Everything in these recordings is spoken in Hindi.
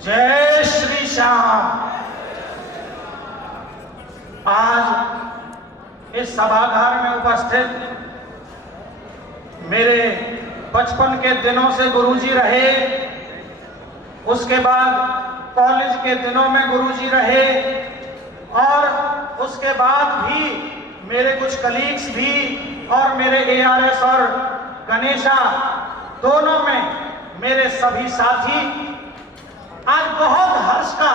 जय श्री श्याम। आज इस सभागार में उपस्थित मेरे बचपन के दिनों से गुरुजी रहे, उसके बाद कॉलेज के दिनों में गुरुजी रहे और उसके बाद भी मेरे कुछ कलीग्स भी और मेरे एआरएस और गणेशा दोनों में मेरे सभी साथी, आज बहुत हर्ष का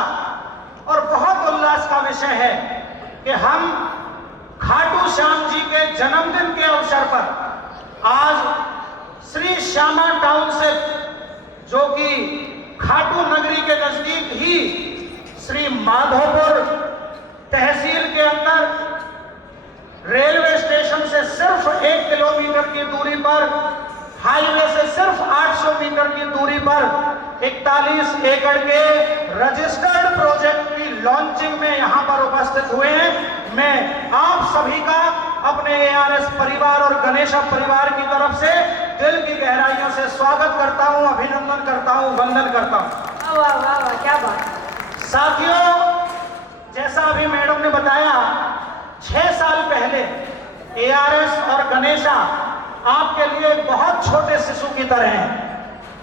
और बहुत उल्लास का विषय है कि हम खाटू श्याम जी के जन्मदिन के अवसर पर आज श्री श्यामा टाउनशिप, जो कि खाटू नगरी के नजदीक ही श्री माधोपुर तहसील के अंदर रेलवे स्टेशन से सिर्फ 1 किलोमीटर की दूरी पर, हाईवे से सिर्फ 800 मीटर की दूरी पर 41 एकड़ के रजिस्टर्ड प्रोजेक्ट की लॉन्चिंग में यहां पर उपस्थित हुए हैं। मैं आप सभी का अपने एआरएस परिवार और गणेशा परिवार की तरफ से दिल की गहराइयों से स्वागत करता हूं, अभिनंदन करता हूं, वंदन करता हूं। वाह वाह वाह, क्या बात। साथियों, जैसा अभी मैडम ने बताया, 6 साल पहले एआरएस और गणेशा आपके लिए बहुत छोटे शिशु की तरह हैं।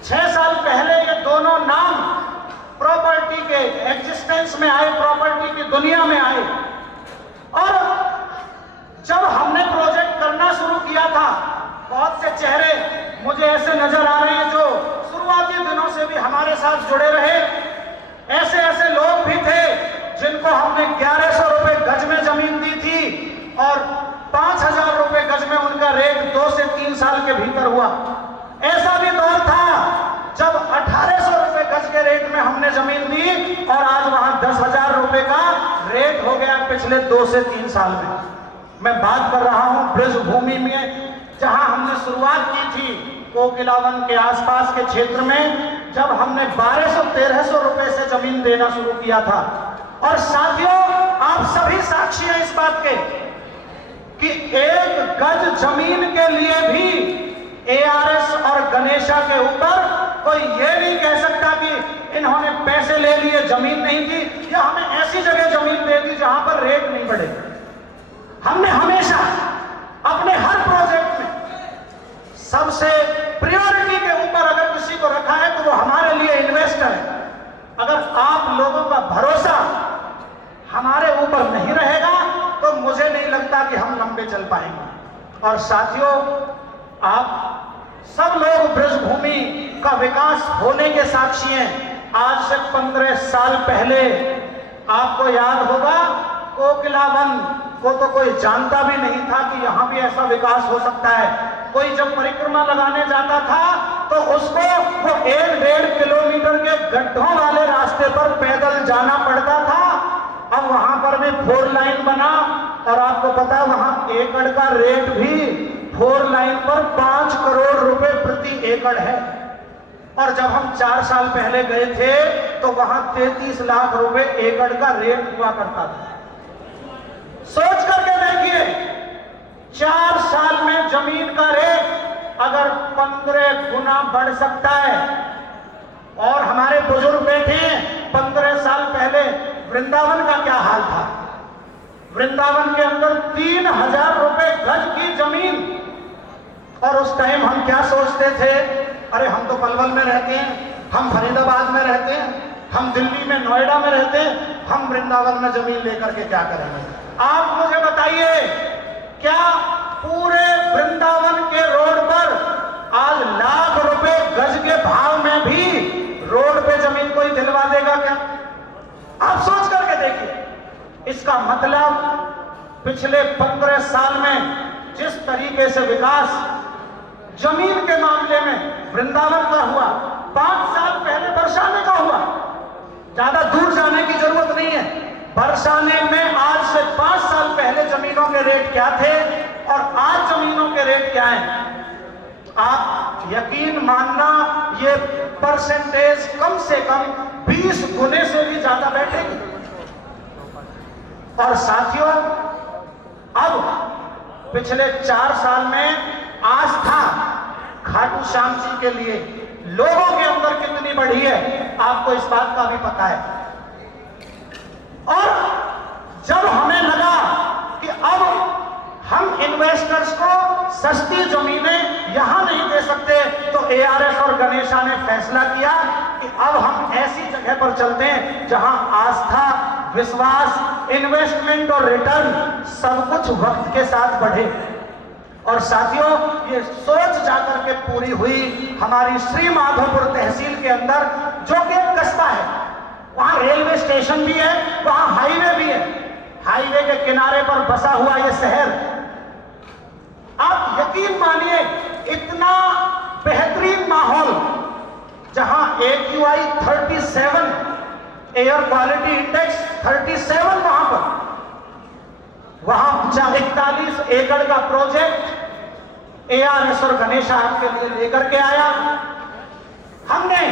6 साल पहले ये दोनों नाम प्रॉपर्टी के एग्जिस्टेंस में आए, प्रॉपर्टी की दुनिया में आए, और जब हमने प्रोजेक्ट करना शुरू किया था, बहुत से चेहरे मुझे ऐसे नजर आ रहे हैं जो शुरुआती दिनों से भी हमारे साथ जुड़े रहे। ऐसे ऐसे लोग भी थे जिनको हमने 1100 रुपए गज में जमीन दी थी और 5000 रुपए गज में उनका रेट 2 से 3 साल के भीतर हुआ। ऐसा भी दौर था जब 1800 रुपए गज के रेट में हमने जमीन दी और आज वहां 10,000 रुपए का रेट हो गया पिछले 2 से 3 साल में। मैं बात कर रहा हूं ब्रज भूमि में, जहां हमने शुरुआत की थी कोकिलावन के आसपास के क्षेत्र में, जब हमने 1200-1300 रुपए से जमीन देना शुरू किया था। और साथियों, आप सभी साक्षी हैं इस बात के कि 1 गज जमीन के लिए भी एआरएस और गणेशा के ऊपर कोई ये नहीं कह सकता कि इन्होंने पैसे ले लिए, जमीन नहीं दी, या हमें ऐसी जगह जमीन दे दी जहां पर रेट नहीं बढ़े। हमने हमेशा अपने हर प्रोजेक्ट में सबसे प्रायोरिटी के ऊपर अगर किसी को रखा है तो वो हमारे लिए इन्वेस्टर है। अगर आप लोगों का भरोसा हमारे ऊपर नहीं रहेगा तो मुझे नहीं लगता कि हम लंबे चल पाएंगे। और साथियों, आप सब लोग ब्रजभूमि का विकास होने के साक्षी हैं। आज से 15 साल पहले आपको याद होगा, कोकिलावन को तो कोई जानता भी नहीं था कि यहां भी ऐसा विकास हो सकता है। कोई जब परिक्रमा लगाने जाता था तो उसको वो 1-1.5 किलोमीटर के गड्ढों वाले रास्ते पर पैदल जाना पड़ता था। अब वहां पर भी 4 लाइन बना और आपको पता है वहां एकड़ का रेट भी 4 लाइन पर 5 करोड़ रुपए प्रति एकड़ है। और जब हम 4 साल पहले गए थे तो वहां 33 लाख रुपए एकड़ का रेट हुआ करता था। सोच करके देखिए, 4 साल में जमीन का रेट अगर 15 गुना बढ़ सकता है। और हमारे बुजुर्ग बैठे हैं, 15 साल पहले वृंदावन का क्या हाल था। वृंदावन के अंदर 3000 रुपए गज की जमीन, और उस टाइम हम क्या सोचते थे, अरे हम तो पलवल में रहते हैं, हम फरीदाबाद में रहते हैं, हम दिल्ली में नोएडा में रहते हैं, हम वृंदावन में जमीन लेकर के क्या करेंगे। आप मुझे बताइए, क्या पूरे वृंदावन के रोड पर आज लाख रुपए गज के भाव में भी रोड पे जमीन कोई दिलवा देगा क्या? आप सोच करके देखिए। इसका मतलब पिछले 15 साल में जिस तरीके से विकास जमीन के मामले में वृंदावन का हुआ, 5 साल पहले बरसाने का हुआ। ज्यादा दूर जाने की जरूरत नहीं है। बरसाने में आज से 5 साल पहले जमीनों के रेट क्या थे और आज जमीनों के रेट क्या हैं। आप यकीन मानना, ये परसेंटेज कम से कम 20 गुने से भी ज्यादा बैठेगी। और साथियों, अब पिछले 4 साल में आस्था खाटू श्याम जी के लिए लोगों के अंदर कितनी बढ़ी है, आपको इस बात का भी पता है। और जब हमें लगा कि अब हम इन्वेस्टर्स को सस्ती जमीनें यहां नहीं दे सकते, तो एआरएस और गणेशा ने फैसला किया कि अब हम ऐसी जगह पर चलते हैं जहां आस्था, विश्वास, इन्वेस्टमेंट और रिटर्न सब कुछ वक्त के साथ बढ़े। और साथियों, ये सोच जाकर के पूरी हुई हमारी श्री माधोपुर तहसील के अंदर, जो कि एक कस्बा है। वहां रेलवे स्टेशन भी है, वहां हाईवे भी है। हाईवे के किनारे पर बसा हुआ ये शहर, आप यकीन मानिए, इतना बेहतरीन माहौल, जहां AQI 37, एयर क्वालिटी इंडेक्स 37, वहां 41 एकड़ का प्रोजेक्ट एआरएस और गणेशा आपके लिए लेकर के आया। हमने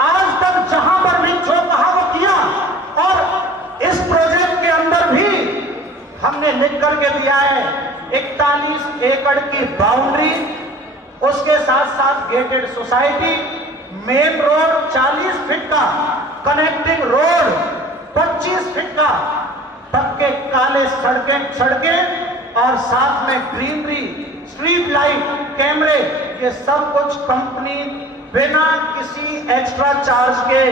आज तक जहां पर भी जो कहा वो किया, और इस प्रोजेक्ट के अंदर भी हमने लिख करके दिया है 41 एकड़ की बाउंड्री, उसके साथ साथ gated society, main road 40 feet का, कनेक्टिंग रोड 25 फीट का, पक्के काले सड़कें और साथ में ग्रीनरी, स्ट्रीट लाइट, कैमरे, ये सब कुछ कंपनी बिना किसी एक्स्ट्रा चार्ज के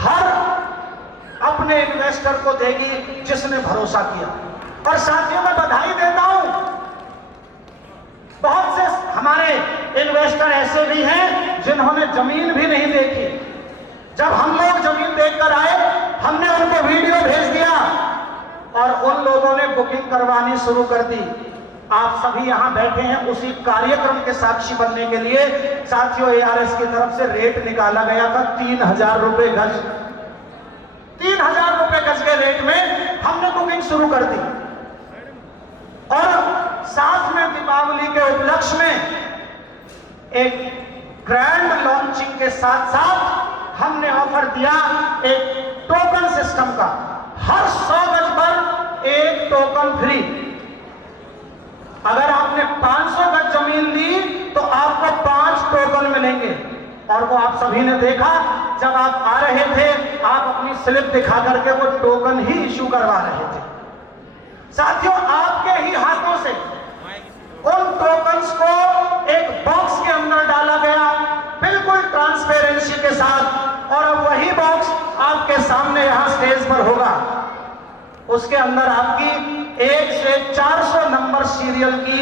हर अपने इन्वेस्टर को देगी जिसने भरोसा किया। और साथियों, मैं बधाई देता हूं, बहुत से हमारे इन्वेस्टर ऐसे भी हैं जिन्होंने जमीन भी नहीं देखी। जब हम लोग जमीन देखकर आए, हमने उनको वीडियो भेज दिया और उन लोगों ने बुकिंग करवानी शुरू कर दी। आप सभी यहां बैठे हैं उसी कार्यक्रम के साक्षी बनने के लिए। साथियों, एआरएस की तरफ से रेट निकाला गया था 3000 रुपए गज। 3000 रुपए गज के रेट में हमने बुकिंग शुरू कर दी। और साथ में दीपावली के उपलक्ष्य में एक ग्रैंड लॉन्चिंग के साथ साथ हमने ऑफर दिया एक टोकन सिस्टम का। हर 100 गज पर एक टोकन फ्री। अगर आपने 500 गज जमीन ली तो आपको 5 टोकन मिलेंगे। और वो आप सभी ने देखा, जब आप आ रहे थे, आप अपनी स्लिप दिखा करके वो टोकन ही इश्यू करवा रहे थे। साथियों, आपके ही हाथों से उन टोकन्स को एक बॉक्स के अंदर डाला गया, बिल्कुल ट्रांसपेरेंसी के साथ। और अब वही बॉक्स आपके सामने यहां स्टेज पर होगा। उसके अंदर आपकी 1 से 400 नंबर सीरियल की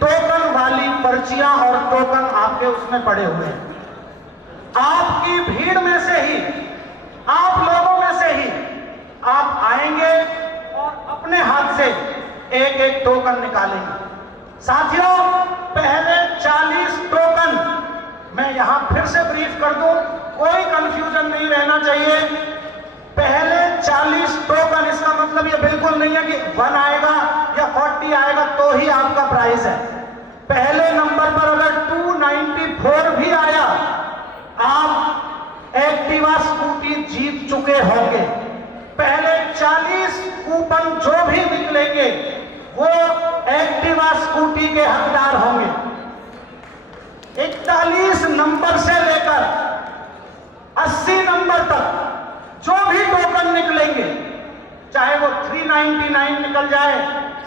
टोकन वाली पर्चियां और टोकन आपके उसमें पड़े हुए हैं। आपकी भीड़ में से ही, आप लोगों में से ही आप आएंगे और अपने हाथ से एक एक टोकन निकालेंगे। साथियों, पहले 40 टोकन, मैं यहां फिर से ब्रीफ कर दूं, कोई कंफ्यूजन नहीं रहना चाहिए। पहले 40 टोकन, इसका मतलब ये बिल्कुल नहीं है कि 1 आएगा या 40 आएगा तो ही आपका प्राइस है। पहले नंबर पर अगर 294 भी आया, आप एक्टिवा स्कूटी जीत चुके होंगे। पहले 40 कूपन जो भी निकलेंगे वो एक्टिवा स्कूटी के हकदार होंगे। 41 नंबर से लेकर 80 नंबर तक जो भी टोकन निकलेंगे, चाहे वो 399 निकल जाए,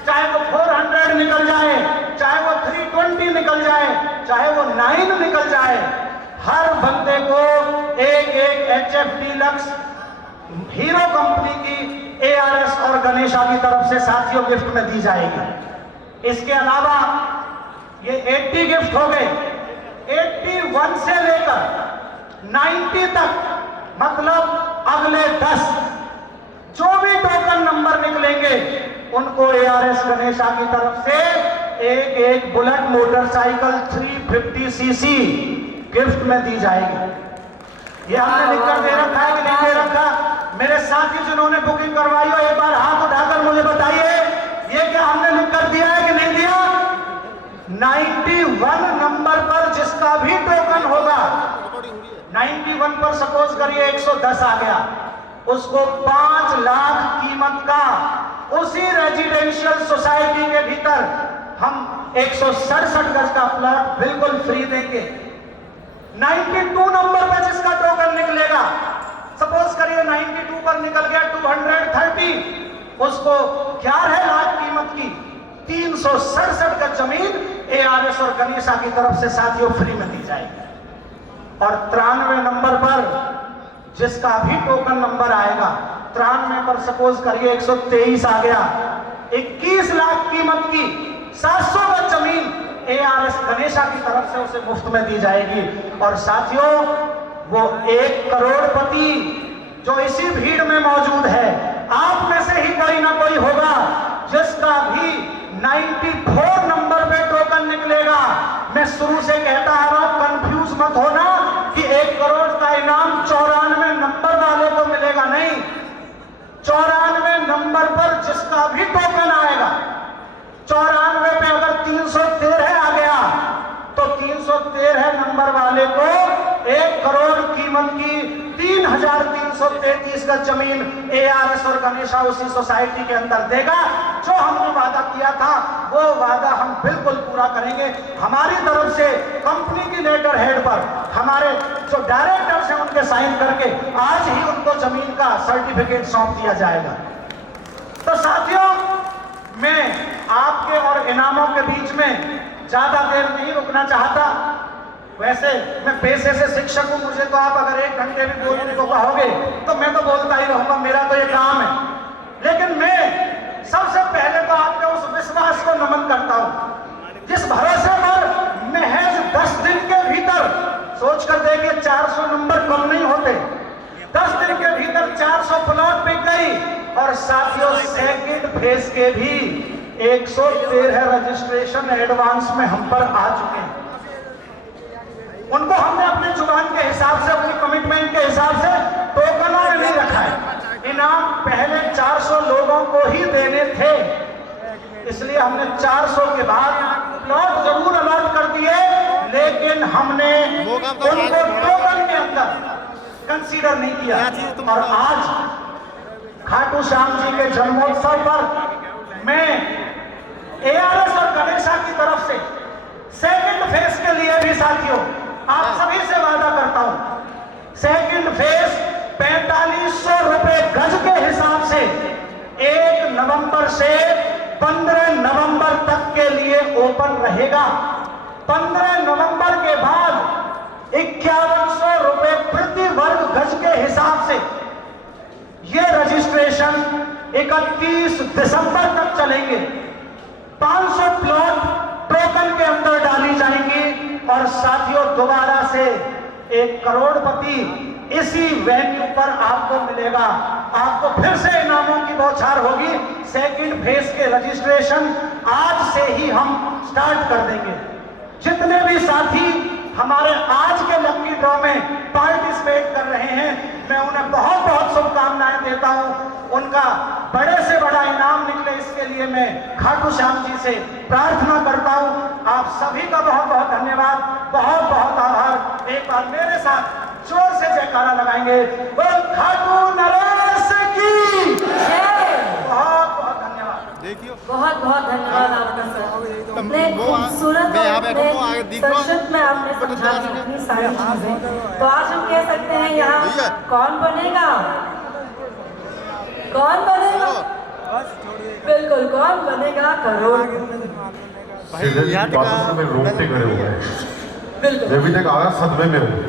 चाहे वो 400 निकल जाए, चाहे वो 320 निकल जाए, चाहे वो 9 निकल जाए, हर बंदे को एक HF डीलक्स हीरो कंपनी की एआरएस और गणेशा की तरफ से साथियों गिफ्ट में दी जाएगी। इसके अलावा ये 80 गिफ्ट हो गए। 81 से लेकर 90 तक, मतलब अगले 10 जो भी टोकन नंबर निकलेंगे उनको एआरएस गणेशा की तरफ से एक बुलेट मोटरसाइकिल 350 सीसी गिफ्ट में दी जाएगी। ये हमने लिखकर दे रखा है कि नहीं दे रखा? मेरे साथी जिन्होंने बुकिंग करवाई हो, एक बार हाथ उठाकर मुझे बताइए, ये क्या हमने लिखकर दिया है कि नहीं दिया? 91 नंबर पर जिसका भी टोकन होगा, 91 पर सपोज करिए 110 आ गया, उसको 5 लाख कीमत का उसी रेजिडेंशियल सोसाइटी के भीतर हम 167 गज का प्लॉट बिल्कुल फ्री देंगे। 92 नंबर पे जिसका टोकन निकलेगा, सपोज करिए 92 पर निकल गया 230, उसको 11 लाख कीमत की 367 गज जमीन एआरएस और गणेशा की तरफ से साथियों फ्री में दी जाएगी। और 93 नंबर पर जिसका भी टोकन नंबर आएगा, 93 पर सपोज करिए 123 आ गया, 21 लाख कीमत की 700 गज जमीन एआरएस गणेशा की तरफ से उसे मुफ्त में दी जाएगी। और साथियों, वो 1 करोड़पति जो इसी भीड़ में मौजूद है, आप में से ही कोई ना कोई होगा जिसका भी 94 नंबर पे टोकन निकलेगा। मैं शुरू से कहता आ रहा हूं, कंफ्यूज मत होना कि 1 करोड़ का इनाम 94 नंबर वाले को मिलेगा, नहीं। 94 नंबर पर जिसका भी टोकन आएगा, 94 पे अगर 313 आ गया तो 313 नंबर वाले को 1 करोड़ कीमत की 3,333 गज जमीन एआरएस और गणेशा उसी सोसाइटी के अंदर देगा। जो हमने वादा किया था वो वादा हम बिल्कुल पूरा करेंगे। हमारी तरफ से कंपनी की लेटर हेड पर हमारे जो डायरेक्टर्स हैं उनके साइन करके आज ही उनको जमीन का सर्टिफिकेट सौंप दिया जाएगा। तो साथियों, मैं आपके और इनामों के बीच में ज्यादा देर नहीं रुकना चाहता। वैसे मैं पेशे से शिक्षक हूं, मुझे तो आप अगर 1 घंटे भी बोलने को कहोगे तो मैं तो बोलता ही रहूंगा, मेरा तो ये काम है। लेकिन मैं सबसे पहले तो आपके उस विश्वास को नमन करता हूं जिस भरोसे पर महज 10 दिन के भीतर, सोच कर देखिए 400 नंबर कम नहीं होते, 10 दिन के भीतर 400 प्लॉट बिक गई। और साथियों, सेकंड फेज के भी 113 रजिस्ट्रेशन एडवांस में हम पर आ चुके हैं। उनको हमने अपनी जुबान के हिसाब से, अपनी कमिटमेंट के हिसाब से टोकनों में नहीं रखा है। इनाम पहले 400 लोगों को ही देने थे, इसलिए हमने 400 के बाद प्लॉट जरूर अलॉट कर दिए, लेकिन हमने उनको टोकन के अंदर कंसीडर नहीं किया। और आज खाटू श्याम जी के जन्मोत्सव पर मैं एआरएस और गणेशा की तरफ से सेकंड फेज के लिए भी साथियों आप सभी से वादा करता हूं। सेकंड फेज 4500 रुपए गज के हिसाब से 1 नवंबर से 15 नवंबर तक के लिए ओपन रहेगा। 15 नवंबर के बाद 5100 रुपए प्रति वर्ग गज के हिसाब से ये रजिस्ट्रेशन 31 दिसंबर तक चलेंगे। 500 प्लॉट टोकन के अंदर डाली जाएंगी और साथियों दोबारा से 1 करोड़पति इसी वेन्यू पर आपको मिलेगा। आपको फिर से इनामों की बौछार होगी। सेकंड फेज के रजिस्ट्रेशन आज से ही हम स्टार्ट कर देंगे। जितने भी साथी हमारे आज के लकी ड्रॉ में पार्टिसिपेट कर रहे हैं, मैं उन्हें बहुत बहुत शुभकामनाएं देता हूं। उनका बड़े से बड़ा इनाम निकले, इसके लिए मैं खाटू श्याम जी से प्रार्थना करता हूं। आप सभी का बहुत बहुत धन्यवाद, बहुत बहुत आभार। एक बार मेरे साथ जोर से जयकारा लगाएंगे, बोल खाटू नरेश की जय। बहुत बहुत धन्यवाद। देखियो बहुत बहुत धन्यवाद आपका सर। अपने खूबसूरत मैं यहाँ बैठा हूँ, आगे दिख रहा हूँ। संक्षिप्त में आपने समझा दी इतनी सारी चीजें। तो आज हम कह सकते हैं यहाँ कौन बनेगा, कौन बनेगा, बिल्कुल कौन बनेगा करोड़। भाई यहाँ बातों से मैं रोंगटे खड़े हो गए। बिल्कुल मैं अभी तक आया सदमे में हूँ।